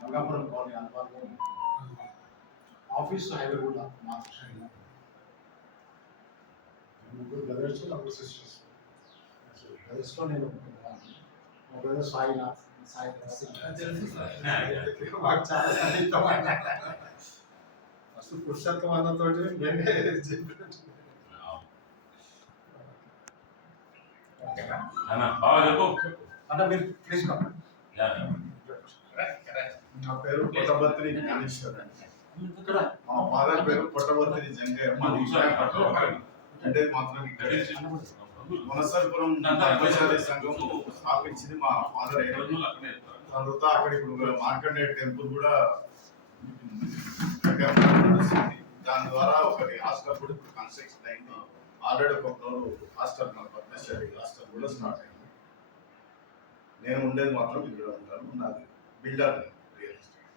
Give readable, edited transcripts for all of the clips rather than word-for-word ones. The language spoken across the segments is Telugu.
రంగాపురం కాలనీ అందుబాటులో ఆఫీస్ హైవే కూడా మార్చేసాను. ముగ్గురు బ్రదర్స్ నలుగురు సిస్టర్స్. బ్రదర్స్లో నేను మా బ్రదర్ సాయినాథ్ మాకు చాలా సన్నిహితం. ఫస్ట్ పురుషత్వం అన్నతోటి నేనే చెప్పినట్టు. అంటే మీరు తీసుకోండి. నా పేరు పుట్టబర్తిని జ్ఞానేశ్వర్. మా ఫాదర్ పేరు పుట్టబర్తిని జంగయ్య. అంటే మాత్రం వనసరపురం బ్రహ్మచారి సంఘం స్థాపించింది మా ఫాదర్. తర్వాత అక్కడ ఇప్పుడు మార్కండే టెంపుల్ కూడా దాని ద్వారా ఒకటి హాస్టల్ కూడా ఇప్పుడు కన్స్ట్రక్షన్ అయింది. ఆల్రెడీ ఒక ఫ్లోర్ హాస్టల్ పద్మశాలి హాస్టల్ కూడా స్టార్ట్ అయింది. నేను ఉండేది మాత్రం ఇక్కడ ఉంటాను. నాది బిల్డర్, రియల్ ఎస్టేట్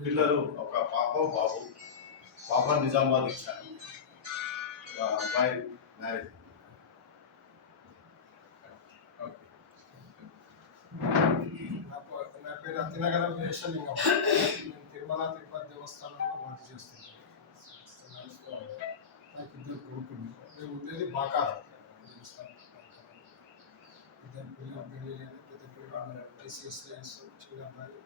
బిల్డరు. ఒక పాప బాబు. పాప నిజామాబాద్ ఇచ్చాను. అబ్బాయి మ్యారేజ్. నా పేరు అతినగరం వేషలింగం. నేను తిరుమల తిరుపతి దేవస్థానంలో వర్క్ చేస్తున్నాను. నాకు ఇద్దరు కొడుకులు. మేము ఉండేది బాకారం దేవస్థానం. ఇద్దరు పిల్లలు పెళ్లి లేదు. పెద్ద పిల్లలు టీసీఎస్ చిన్న అబ్బాయి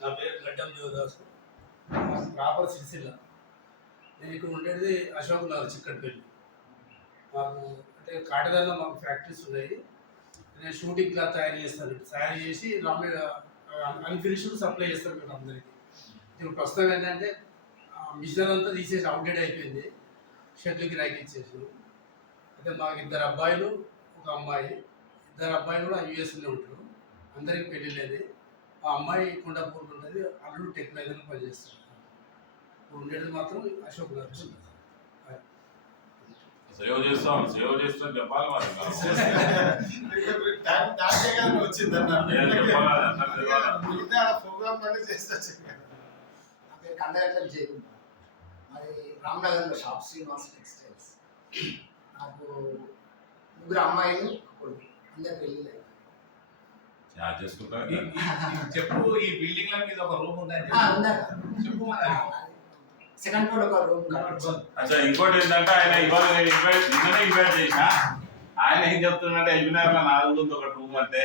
నా పేరు గడ్డం దేవదాసు. ప్రాపర్ సిరిసిల్ల. నేను ఇక్కడ ఉండేది అశోక్ నగర్ చిక్కడపల్లి. మాకు అంటే కాటదాల్లో మాకు ఫ్యాక్టరీస్ ఉన్నాయి. నేను షూటింగ్ క్లాత్ తయారు చేస్తాను. తయారు చేసి అన్ఫినిష్డ్ సప్లై చేస్తాను మీకు అందరికీ. ఇప్పుడు ప్రస్తుతం ఏంటంటే మిషన్ అంతా తీసేసి అవుట్డేట్ అయిపోయింది. షెడ్లకి ర్యాక్ ఇచ్చేసి. అయితే మాకు ఇద్దరు అబ్బాయిలు ఒక అమ్మాయి. ఇద్దరు అబ్బాయిలు కూడా యూఎస్లో ఉంటారు. అందరికి పెళ్లి లేదు. ఆ అమ్మాయి కొండాపూర్లో ఉంటుంది. అల్లుడు టెక్నాలజీలో పనిచేస్తారు. ఇప్పుడు ఉండేది మాత్రం అశోక్ గారు. సేవ చేస్తాం చెప్పాలి మరి. కండక్టర్ చేయకుండా మరి రామ్నగర్లో షాప్ శ్రీనివాస్ టెక్స్టైల్స్. నాకు ముగ్గురు అమ్మాయిలు కొడుకు. అందరు పెళ్ళి చెప్పు. ఈ బిల్డింగ్ ల మీద ఒక రూమ్ ఉందని చెప్పు. సెకండ్ ఫ్లోర్ ఒక రూమ్. అచ్చా, ఇంకోటి ఏంటంటే ఆయన ఇవాళ ఇన్వైట్ చేసిన ఆయన ఏం చెప్తున్నాడంటే ఎల్బినార్ లో నాలుగు ఒక రూమ్ అంటే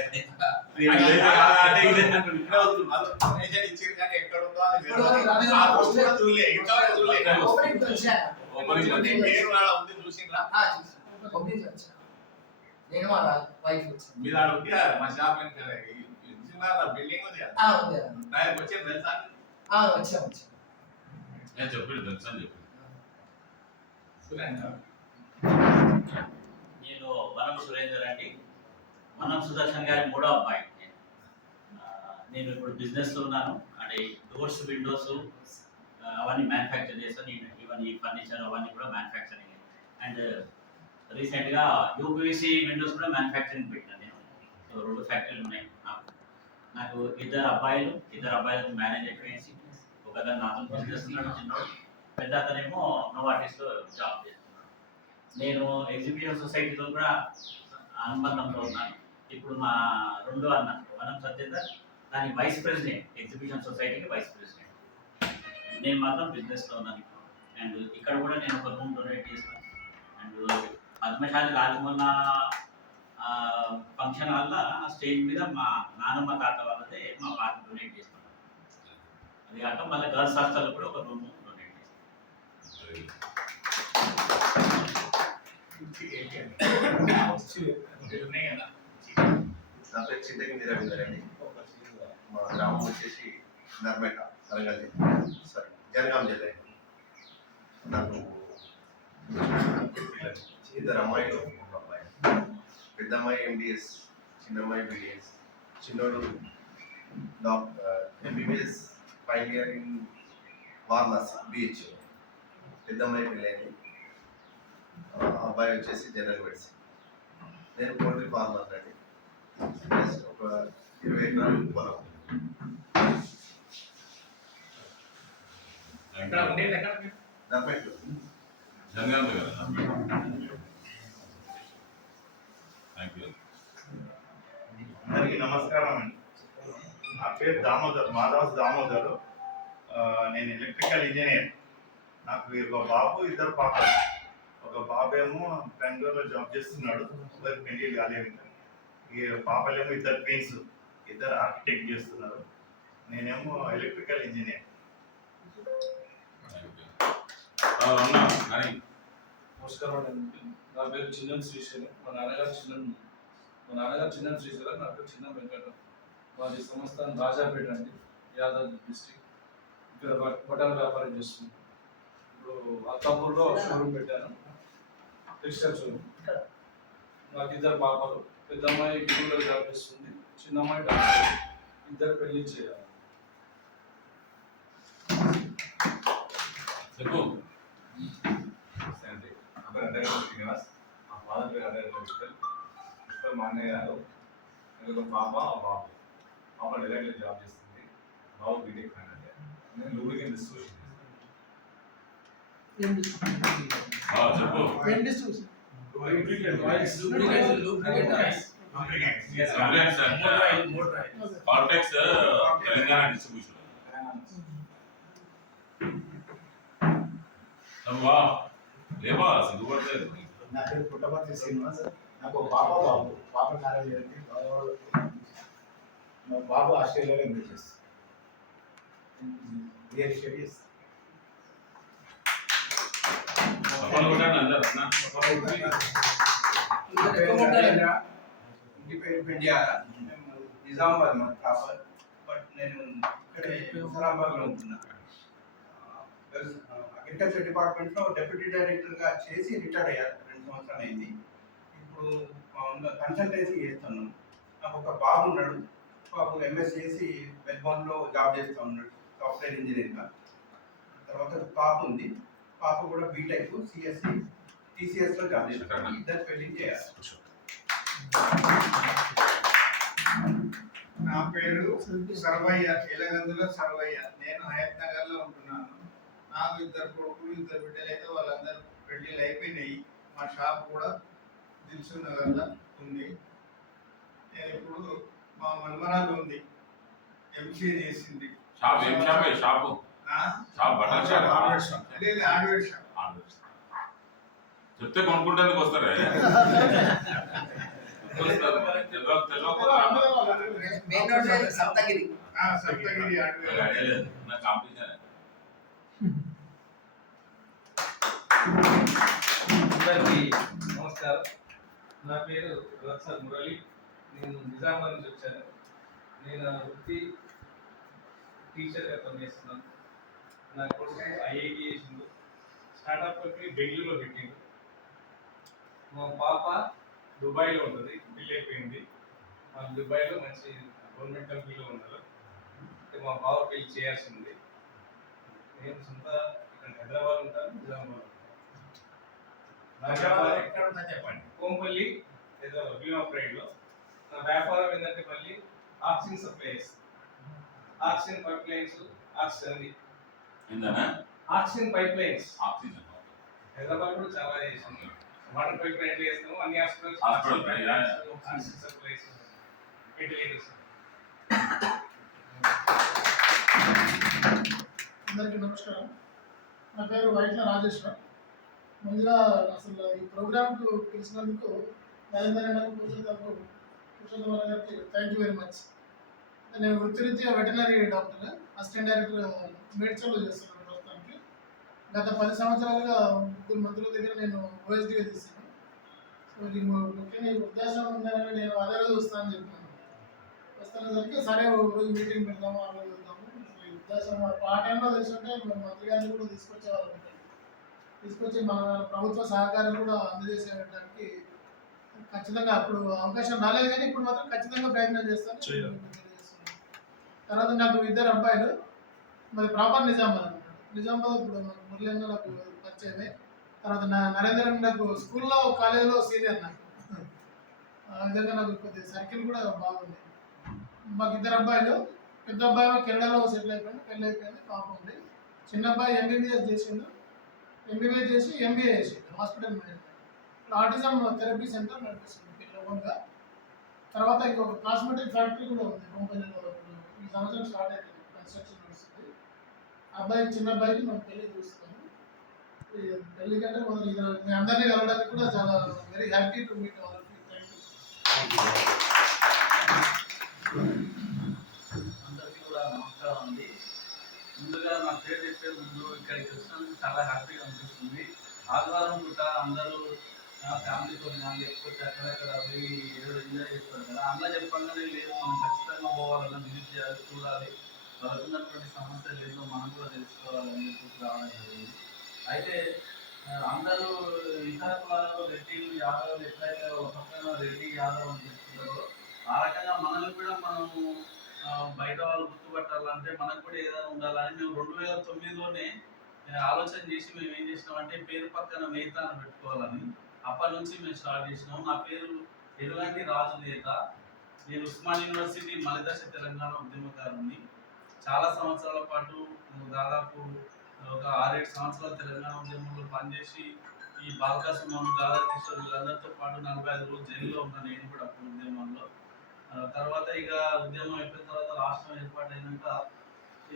నేను మా వైఫ్ మీరు అడిగితే మా షాప్ బిల్డింగ్ ఉంది వచ్చే తెలుసా? వచ్చాము. చెప్పాడు తెలుసా అని చెప్పి. నేను వనం సురేందర్ అండి. వనం సుదర్శన్ గారి మూడో అబ్బాయి. నేను ఇప్పుడు బిజినెస్లో ఉన్నాను. అంటే డోర్స్, విండోస్ అవన్నీ మ్యానుఫ్యాక్చర్ చేస్తాను. ఈవెన్ ఈ ఫర్నిచర్ అవన్నీ కూడా మ్యానుఫ్యాక్చరింగ్. అండ్ రీసెంట్గా యూపీవీసీ విండోస్ కూడా మ్యానుఫ్యాక్చరింగ్ పెట్టాను నేను. సో 2 ఫ్యాక్టరీలు ఉన్నాయి నాకు. ఇద్దరు అబ్బాయిలకు మ్యారేజ్ అయిపోయేసి ఒకదాన్ని నాతో బిజినెస్ చిన్నవాడు. పెద్ద అతనేమో నోవార్టిస్లో జాబ్ చేస్తున్నాడు. నేను ఎగ్జిబిషన్ సొసైటీలో కూడా అనుబంధంలో ఉన్నాను. ఇప్పుడు మా రెండో అన్న వనం సత్యేందర్ దాని వైస్ ప్రెసిడెంట్, ఎగ్జిబిషన్ సొసైటీకి వైస్ ప్రెసిడెంట్. నేను మాత్రం బిజినెస్లో ఉన్నాను. అండ్ ఇక్కడ కూడా నేను ఒక రూమ్ డొనేట్ చేస్తాను. అండ్ పద్మశాలి రాజమోహన ఫంక్షన్ వల్ల స్టేజ్ మీద మా నానమ్మ తాత వాళ్ళదే మా పార్టీ డొనేట్ చేస్తాను. అది కాక మళ్ళీ గర్ల్స్ హాస్టల్లో కూడా ఒక రూమ్ డొనేట్ చేస్తాను. నా పేరు చింతకింది రవీందర్ అండి. మా గ్రామం వచ్చేసి నర్మేట, వరంగల్ సారీ జనగాం జిల్లా. నాకు ఇద్దరు అమ్మాయిలు, ఒక అబ్బాయి. పెద్ద అమ్మాయి ఎంబీఎస్, చిన్న అమ్మాయి బీడిఎస్. చిన్నోడు MBBS final year in Varanasi beach. పెద్ద అమ్మాయి పెళ్ళైంది. అబ్బాయి వచ్చేసి జనరల్ మెడిసిన్. నేను పోల్ట్రీ ఫార్మర్ అండి. జస్ట్ ఒక 20 ఎకరాలు పొలం. ఎక్కడ ఉండేది? ఎక్కడ నర్మేట్లో. జనగాం దగ్గర. పేరు దామోదర్, మాధవ్ దామోదర్. నేను ఎలక్ట్రికల్ ఇంజనీర్. నాకు ఒక బాబు, ఇద్దరు పాపలు. ఒక బాబు ఏమో బెంగళూరులో జాబ్ చేస్తున్నాడు, ఇద్దరు పెళ్లి కాలేదు. ఈ పాపలేమో ఇద్దరు ట్విన్స్, ఇద్దరు ఆర్కిటెక్ట్ చేస్తున్నారు. నేనేమో ఎలక్ట్రికల్ ఇంజనీర్. నమస్కారం అండి. నా పేరు చిన్న శ్రీశైలం. మా నాన్నగారు చిన్న శ్రీశైలం, నా పేరు చిన్న వెంకట. మాది సంస్థానం రాజాపేట అండి, యాదాద్రి డిస్టిక్. ఇక్కడ బట్టల వ్యాపారం చేస్తున్నాను. ఇప్పుడు అత్తాపూర్లో షోరూమ్ పెట్టాను, టెక్స్టైల్ షోరూమ్. నాకు ఇద్దరు పాపలు. పెద్ద అమ్మాయి గురువులో జాబ్ చేస్తుంది, చిన్న అమ్మాయి డాక్టర్. ఇద్దరు పెళ్లి చేయాలి. శ్రీనివాస్, మా ఫాదర్ పేరు అడ్డగడ్డ విఠల్. విఠల్ మా అన్నయ్య గారు. నేను ఒక పాప, బాబు. పాప డైరెక్ట్లో జాబ్ చేస్తుంది, బాబు బీటెక్ ఫైనల్ ఇయర్. నేను లూబ్రికెంట్ డిస్ట్రిబ్యూషన్ తెలంగాణ డిస్ట్రిబ్యూషన్. నా పేరు పుట్టపర్తి శ్రీనివాస్. నాకు ఒక పాప, బాబు. పాప మ్యారేజ్ అయింది, బాబు ఆస్ట్రేలియాలో ఎంపీ చేస్తాను. ఇంటి పేరు పెండియాల, నిజామాబాద్ మా ప్రాపర్. బట్ నేను ఇక్కడే హుజరాబాద్లో ఉంటున్నా. అగ్రికల్చర్ డిపార్ట్మెంట్లో డెప్యూటీ డైరెక్టర్గా చేసి రిటైర్డ్ అయ్యారు, 2 సంవత్సరాలు అయింది. ఇప్పుడు కన్సల్టెన్సీ చేస్తున్నాను. నాకు ఒక బాబు ఉన్నాడు. బాబు ఎంఎస్ చేసి మెల్బోర్న్లో జాబ్ చేస్తూ ఉన్నాడు, సాఫ్ట్వేర్ ఇంజనీర్గా. తర్వాత పాప ఉంది. పాప కూడా బీటెక్ సిఎస్సి టీసీఎస్లో జాబ్ చేస్తాను. ఇద్దరు పెళ్లి చేయాలి. నా పేరు సర్వయ్య, ఎలగందుల సర్వయ్య. నేను హయత్ నగర్లో ఉంటున్నాను. నాకు ఇద్దరు కొడుకులు, ఇద్దరు బిడ్డలు. అయితే వాళ్ళందరూ పెళ్ళిళ్ళు అయిపోయినాయి. మా షాప్ కూడా దిల్సుఖ్ నగర్లో ఉంది. నేను ఇప్పుడు మా మన్మరాలు ఉంది, ఎంసీఏ చేసింది. Hardware shop. చెప్తే కొనుక్కుంటేందుకు వస్తారే. సప్తగిరి సప్తగిరి అందరికీ నమస్కారం. నా పేరు రత్సర్ మురళి. నేను నిజామాబాద్ నుంచి వచ్చాను. నేను వృత్తి టీచర్గా పనిచేస్తున్నాను. నా కొడుకు ఐఐటి చేసిండు, స్టార్ట్అప్ కంపెనీ బెంగళూరులో పెట్టిండు. మా పాప దుబాయ్లో ఉంటుంది, పెళ్ళి అయిపోయింది. మా దుబాయ్లో మంచి గవర్నమెంట్ కంపెనీలో ఉన్నారు. మా బావ పెళ్లి చేయాల్సి ఉంది. నేను సొంత ఇక్కడ హైదరాబాద్ ఉంటాను, నిజామాబాద్. చెప్పండి. కోంపల్లి హైదరాబాద్ భీమాప్రైడ్లో. నా వ్యాపారం ఏంటంటే మళ్ళీ oxygen supplies, oxygen pipe lines, oxygen pipe lines. Hyderabad కూడా చాలా చేసాము. వాటర్ పైప్ లైన్ చేస్తాము, అన్ని హాస్పిటల్స్ ఆక్సిజన్ సప్లైస్, వెంటిలేటర్స్. అందరికీ నమస్కారం. నా పేరు వైట్ల రాజేశ్వర్. ముందుగా అసలు ఈ ప్రోగ్రామ్కు పిలిచినందుకు నరేంద్ర గారికి, పురుషోత్తమ గారికి థ్యాంక్ యూ వెరీ మచ్. నేను వృత్తిరీత్యా వెటనరీ డాక్టర్, అసిస్టెంట్ డైరెక్టర్ మేడ్చల్లో చేస్తున్నాను ప్రస్తుతానికి. గత 10 సంవత్సరాలుగా 3 మంత్రుల దగ్గర నేను ఓఎస్డీగా చేశాను. సో ఇది ముఖ్యంగా ఈ వృద్ధాశ్రమం ఉందని నేను అదే రోజు వస్తానని చెప్పాను. వస్తానేసరికి సరే రోజు మీటింగ్ పెడతాము, ఆ రోజు వెళ్తాము. వృద్ధాశ్రమం ఆ టైంలో తెలుసుంటే మంత్రి గారిని కూడా తీసుకొచ్చేవాళ్ళు, తీసుకొచ్చి మన ప్రభుత్వ సహకారం కూడా అందజేసేయడానికి ఖచ్చితంగా అప్పుడు అవకాశం రాలేదు, కానీ ఇప్పుడు మాత్రం ఖచ్చితంగా ప్రయత్నం చేస్తాను. తర్వాత నాకు 2 అబ్బాయిలు. మరి ప్రాపర్ నిజామాబాద్ అనమాట. నిజామాబాద్ ఇప్పుడు నాకు మురళీన్న నాకు పరిచయమే. తర్వాత నరేంద్ర నాకు స్కూల్లో కాలేజీలో సీనియర్. నాకు ఆ విధంగా నాకు కొద్దిగా సర్కిల్ కూడా బాగుంది. మాకు 2 అబ్బాయిలు. పెద్ద అబ్బాయి కెనడాలో సెటిల్ అయిపోయింది, పెళ్ళి అయిపోయింది, పాప ఉంది. చిన్న అబ్బాయి ఎంబీబీఎస్ చేసిండు, ఎంబీబీఎస్ చేసి ఎంబీఏ చేసిండు hospital management. Autism therapy centre నడిపిస్తుంది పిల్లలుగా. తర్వాత ఇంకొక కాస్మెటిక్ ఫ్యాక్టరీ కూడా ఉంది కంపెనీలో. ఈ సంవత్సరం స్టార్ట్ అవుతుంది, కన్స్ట్రక్షన్ నడుస్తుంది. అబ్బాయికి చిన్న అబ్బాయికి మనం పెళ్లి చూస్తున్నాము. ఈ పెళ్లి కంటే మొదలు ఇది మీ అందరినీ కలవడానికి కూడా చాలా very happy to meet all of you. Thank you. అందరికీ కూడా నమస్కారం అండి. ముందుగా నా పేరు చెప్పే ముందు ఇక్కడికి వచ్చినందుకు చాలా హ్యాపీగా అనిపిస్తుంది. ఆదివారం పూట అందరూ ఫ్యామిలీతో కానీ లేకపోతే అక్కడక్కడ పోయి ఏదో ఎంజాయ్ చేస్తారు కదా, అలా చెప్పంగానే లేదు మనం ఖచ్చితంగా పోవాలన్నా విజిట్ చేయాలి, చూడాలి, వాళ్ళకు ఉన్నటువంటి సమస్యలు ఏదో మనం కూడా తెలుసుకోవాలని చెప్పి రావడం జరిగింది. అయితే అందరూ ఇతర కులాలలో రెడ్డిలు యాదవులు ఎట్లయితే ఒక పక్కన రెడ్డి యాదవ్ అని చెప్తున్నారో ఆ రకంగా మనల్ని కూడా మనము బయట వాళ్ళు గుర్తుపట్టాలంటే మనకు కూడా ఏదైనా ఉండాలని మేము 2009లోనే ఆలోచన చేసి మేము ఏం చేసినామంటే పేరు పక్కన నేత అని పెట్టుకోవాలని అప్పటి నుంచి మేము స్టార్ట్ చేసినాము. నా పేరు ఎరుగంటి రాజు నేత. నేను ఉస్మాన్ యూనివర్సిటీ మలిదశ తెలంగాణ ఉద్యమకారుని. చాలా సంవత్సరాల పాటు దాదాపు ఒక 6-7 సంవత్సరాలు తెలంగాణ ఉద్యమంలో పనిచేసి ఈ బాల్కా సుమన్ గాదా కిషోర్ వీళ్ళందరితో పాటు 45 రోజులు జైల్లో ఉన్నాను నేను కూడా అప్పుడు ఉద్యమంలో. తర్వాత ఇక ఉద్యమం అయిపోయిన తర్వాత రాష్ట్రం ఏర్పాటైనాక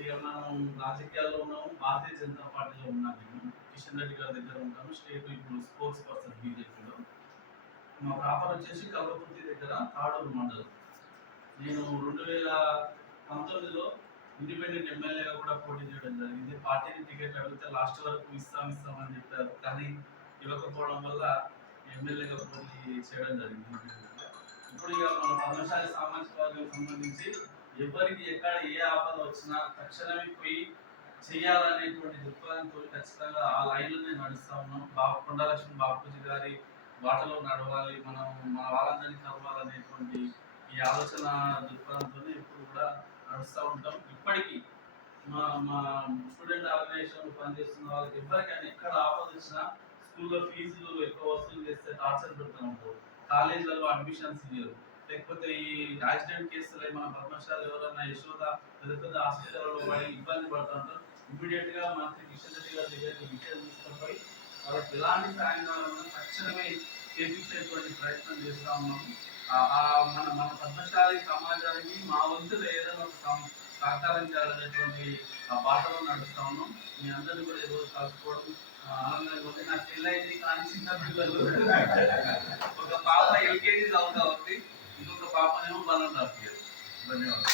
ఇక మనం రాజకీయాల్లో ఉన్నాము. భారతీయ జనతా పార్టీలో ఉన్నాను. నేను కిషన్ రెడ్డి గారి దగ్గర ఉంటాను. స్టేట్ ఇప్పుడు స్పోర్ట్స్ పర్సన్ బీజేపీలో. మా ప్రాపర్ వచ్చేసి కల్వకుర్తి దగ్గర తాడూరు మండలం. నేను 2019లో ఇండిపెండెంట్ ఎమ్మెల్యేగా కూడా పోటీ చేయడం జరిగింది. పార్టీని టికెట్ అడిగితే లాస్ట్ వరకు ఇస్తామని చెప్పారు, కానీ ఇవ్వకపోవడం వల్ల ఎమ్మెల్యేగా పోటీ చేయడం జరిగింది. ఇప్పుడు ఇక మన పద్మశాలి సామాజిక వర్గం సంబంధించి ఎవరికి ఎక్కడ ఏ ఆపద వచ్చినా తక్షణమే పోయి చేయాలనేటువంటి దృక్పథంతో ఖచ్చితంగా ఆ లైన్లోనే నడుస్తూ ఉన్నాం. కొండలక్ష్మి బాపూజీ గారి బాటలో నడవాలి, మనం మన వాళ్ళందరినీ కలవాలనేటువంటి ఈ ఆలోచన దృక్పథంతో ఇప్పుడు కూడా నడుస్తూ ఉంటాం. ఇప్పటికీ మా స్టూడెంట్ ఆర్గనైజేషన్లో పనిచేస్తున్న వాళ్ళకి ఎవరికైనా ఎక్కడ ఆపద వచ్చినా స్కూల్లో ఫీజులు ఎక్కువ వసూలు చేస్తే టార్చర్ పెడుతూ ఉంటారు, కాలేజీలలో అడ్మిషన్స్ ఇవ్వరు, లేకపోతే ఈ యాక్సిడెంట్ కేసులు మన పద్మశాలి ఎవరైనా యశోద పెద్ద హాస్పిటల్లో పడి ఇబ్బంది పడుతూ ఉంటారు. ఇమీడియట్గా మంత్రి కిషన్ రెడ్డి గారి దగ్గరికి విషయం తీసుకుపోయి వాళ్ళకి ఎలాంటి సాయం కావాలన్నా తక్షణమే చేపించేటువంటి ప్రయత్నం చేస్తూ ఉన్నాము. మన పద్మశాలి సమాజానికి మా వంతులు ఏదైనా ఒక సహకారం చేయాలనేటువంటి ఆ బాటలో నడుస్తూ ఉన్నాం. మీ అందరినీ కూడా ఈరోజు కలుసుకోవడం ఆనందంగా ఉంది. నాకు పెళ్ళైంది కానీ చిన్న పిల్లలు, ఒక పాప ఎల్కేజీ చదువుతా ఉంది, ఇంకొక పాపనేమో 1.5 years. ధన్యవాదాలు.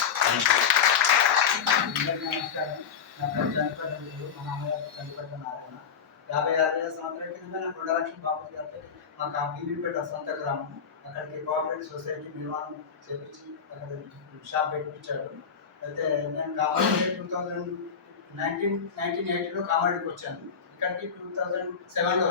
నమస్కారం. నా పేరు చనిపడ్డ మా నాన్నగారు చనిపడ్డ నారాయణ. 56 సంవత్సరాల కింద నా కొండలక్ష్మి బాపూజీ గారి మాకు బీబీపేట సొంత గ్రామం. అక్కడికి కోఆపరేటివ్ సొసైటీ నిర్మాణం చేపించి అక్కడ షాప్ పెట్టించాడు. అయితే నేను కామారెడ్డి 1980లో కామారెడ్డికి వచ్చాను. ఇక్కడికి 2007లో